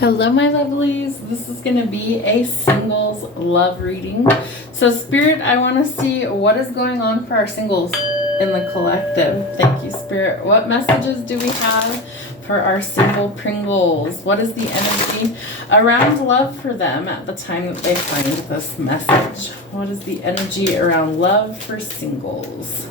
Hello, my lovelies. This is going to be a singles love reading. So, Spirit, I want to see what is going on for our singles in the collective. Thank you, Spirit. What messages do we have for our single Pringles? What is the energy around love for them at the time that they find this message? What is the energy around love for singles?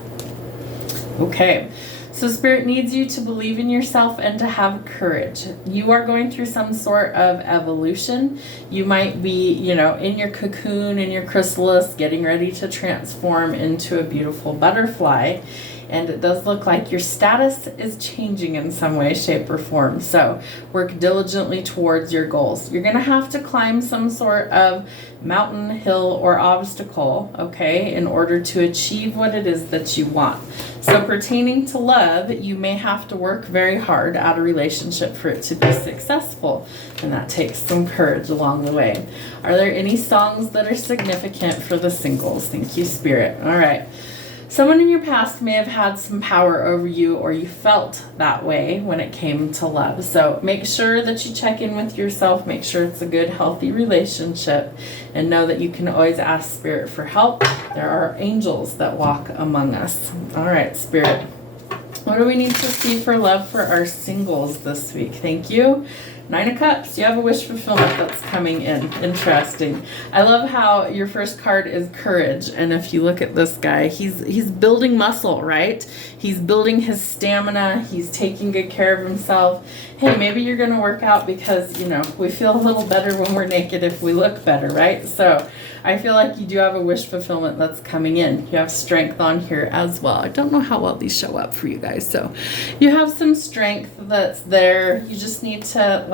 Okay. So Spirit needs you to believe in yourself and to have courage. You are going through some sort of evolution. You might be, in your cocoon, in your chrysalis, getting ready to transform into a beautiful butterfly. And it does look like your status is changing in some way, shape, or form. So work diligently towards your goals. You're going to have to climb some sort of mountain, hill, or obstacle, okay, in order to achieve what it is that you want. So pertaining to love, you may have to work very hard at a relationship for it to be successful. And that takes some courage along the way. Are there any songs that are significant for the singles? Thank you, Spirit. All right. Someone in your past may have had some power over you, or you felt that way when it came to love. So make sure that you check in with yourself, make sure it's a good, healthy relationship, and know that you can always ask Spirit for help. There are angels that walk among us. All right, Spirit. What do we need to see for love for our singles this week? Thank you. 9 of Cups. You have a wish fulfillment that's coming in. Interesting. I love how your first card is courage. And if you look at this guy, he's building muscle, right? He's building his stamina. He's taking good care of himself. Hey, maybe you're going to work out because, we feel a little better when we're naked if we look better, right? So I feel like you do have a wish fulfillment that's coming in. You have strength on here as well. I don't know how well these show up for you guys. So you have some strength that's there. You just need to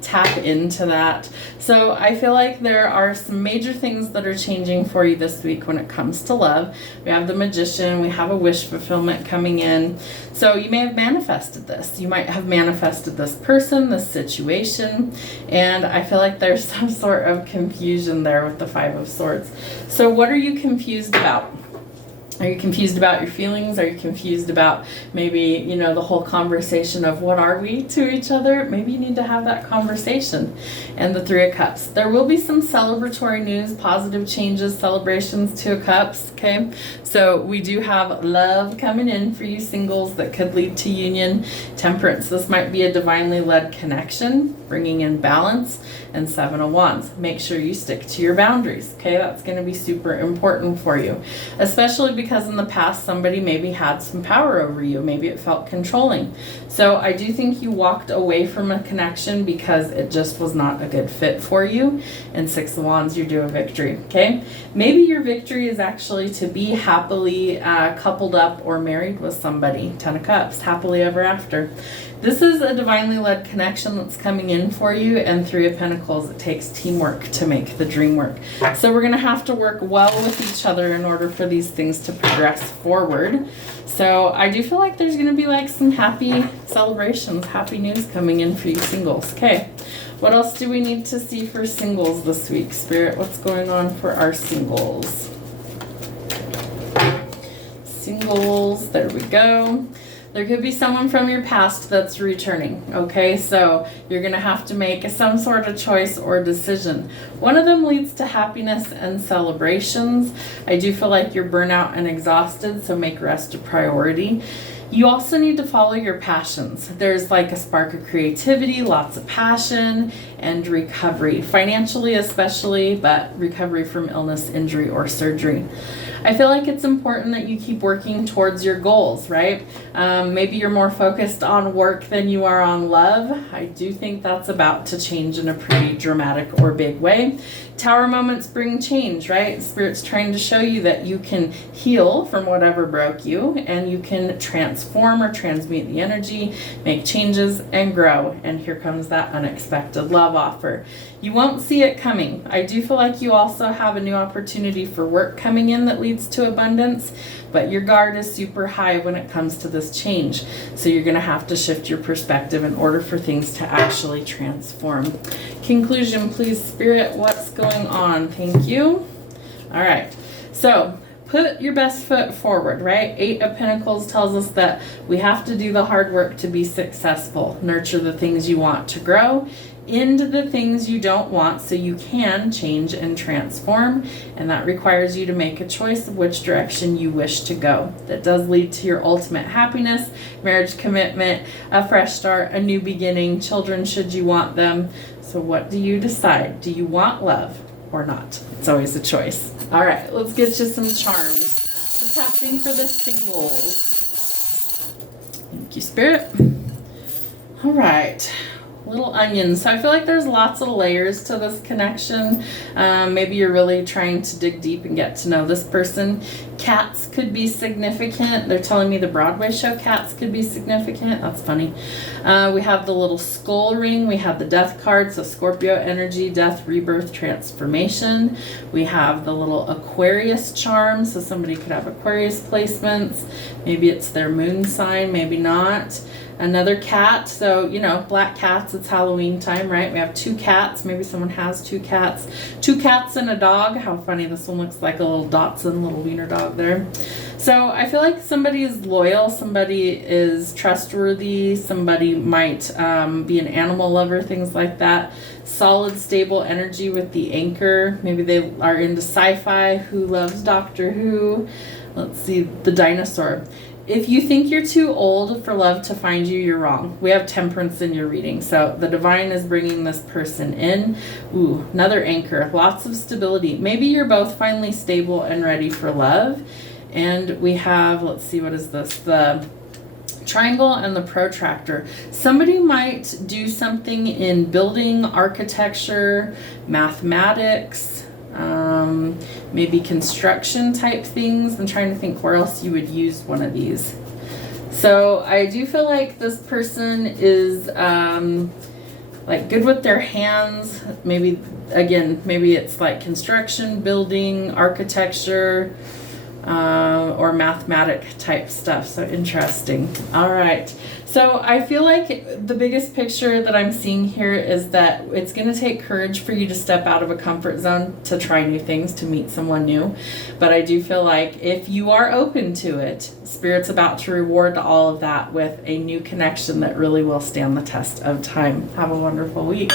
tap into that. So I feel like there are some major things that are changing for you this week when it comes to love. We have the Magician. We have a wish fulfillment coming in. So you may have manifested this. You might have manifested this person, this situation. And I feel like there's some sort of confusion there with the 5 of Swords. So what are you confused about? Are you confused about your feelings? Are you confused about maybe, the whole conversation of what are we to each other? Maybe you need to have that conversation. And the 3 of Cups. There will be some celebratory news, positive changes, celebrations, 2 of Cups, okay? So we do have love coming in for you singles that could lead to union. Temperance. This might be a divinely led connection, bringing in balance. And 7 of Wands. Make sure you stick to your boundaries, okay? That's going to be super important for you, especially because in the past somebody maybe had some power over you. Maybe it felt controlling. So I do think you walked away from a connection because it just was not a good fit for you. And 6 of Wands, you're due a victory, okay? Maybe your victory is actually to be happily coupled up or married with somebody. 10 of Cups, happily ever after. This is a divinely led connection that's coming in for you, and 3 of Pentacles. It takes teamwork to make the dream work. So we're going to have to work well with each other in order for these things to progress forward. So I do feel like there's going to be some happy celebrations, happy news coming in for you singles. Okay, what else do we need to see for singles this week, Spirit? What's going on for our singles? Singles, there we go. There could be someone from your past that's returning, okay? So you're going to have to make some sort of choice or decision. One of them leads to happiness and celebrations. I do feel like you're burnout and exhausted, so make rest a priority. You also need to follow your passions. There's a spark of creativity, lots of passion, and recovery. Financially especially, but recovery from illness, injury, or surgery. I feel like it's important that you keep working towards your goals, right? Maybe you're more focused on work than you are on love. I do think that's about to change in a pretty dramatic or big way. Tower moments bring change, right? Spirit's trying to show you that you can heal from whatever broke you, and you can transform or transmute the energy, make changes, and grow. And here comes that unexpected love offer. You won't see it coming. I do feel like you also have a new opportunity for work coming in that leads to abundance, but your guard is super high when it comes to this change. So you're going to have to shift your perspective in order for things to actually transform. Conclusion, please, Spirit. What's going on? Thank you. All right. So put your best foot forward, right? 8 of Pentacles tells us that we have to do the hard work to be successful. Nurture the things you want to grow, into the things you don't want so you can change and transform. And that requires you to make a choice of which direction you wish to go. That does lead to your ultimate happiness, marriage commitment, a fresh start, a new beginning, children should you want them. So what do you decide? Do you want love or not? It's always a choice. All right, let's get you some charms. What's happening for the singles? Thank you, Spirit. All right. Little onions. So I feel like there's lots of layers to this connection. Maybe you're really trying to dig deep and get to know this person. Cats could be significant. They're telling me the Broadway show Cats could be significant. That's funny. We have the little skull ring. We have the death card. So Scorpio energy, death, rebirth, transformation. We have the little Aquarius charm. So somebody could have Aquarius placements. Maybe it's their moon sign, maybe not. Another cat, so black cats, it's Halloween time, right? We have 2 cats, maybe someone has 2 cats. 2 cats and a dog. How funny, this one looks like a little Dachshund, little wiener dog there. So I feel like somebody is loyal, somebody is trustworthy, somebody might be an animal lover, things like that. Solid, stable energy with the anchor. Maybe they are into sci-fi. Who loves Doctor Who? Let's see, the dinosaur. If you think you're too old for love to find you, you're wrong. We have Temperance in your reading. So the divine is bringing this person in. Ooh, another anchor. Lots of stability. Maybe you're both finally stable and ready for love. And we have, let's see, what is this? The triangle and the protractor. Somebody might do something in building, architecture, mathematics, maybe construction type things. I'm trying to think where else you would use one of these. So I do feel like this person is like good with their hands. Maybe it's like construction, building, architecture, or mathematic type stuff. So interesting. All right. So I feel like the biggest picture that I'm seeing here is that it's going to take courage for you to step out of a comfort zone, to try new things, to meet someone new. But I do feel like if you are open to it, Spirit's about to reward all of that with a new connection that really will stand the test of time. Have a wonderful week.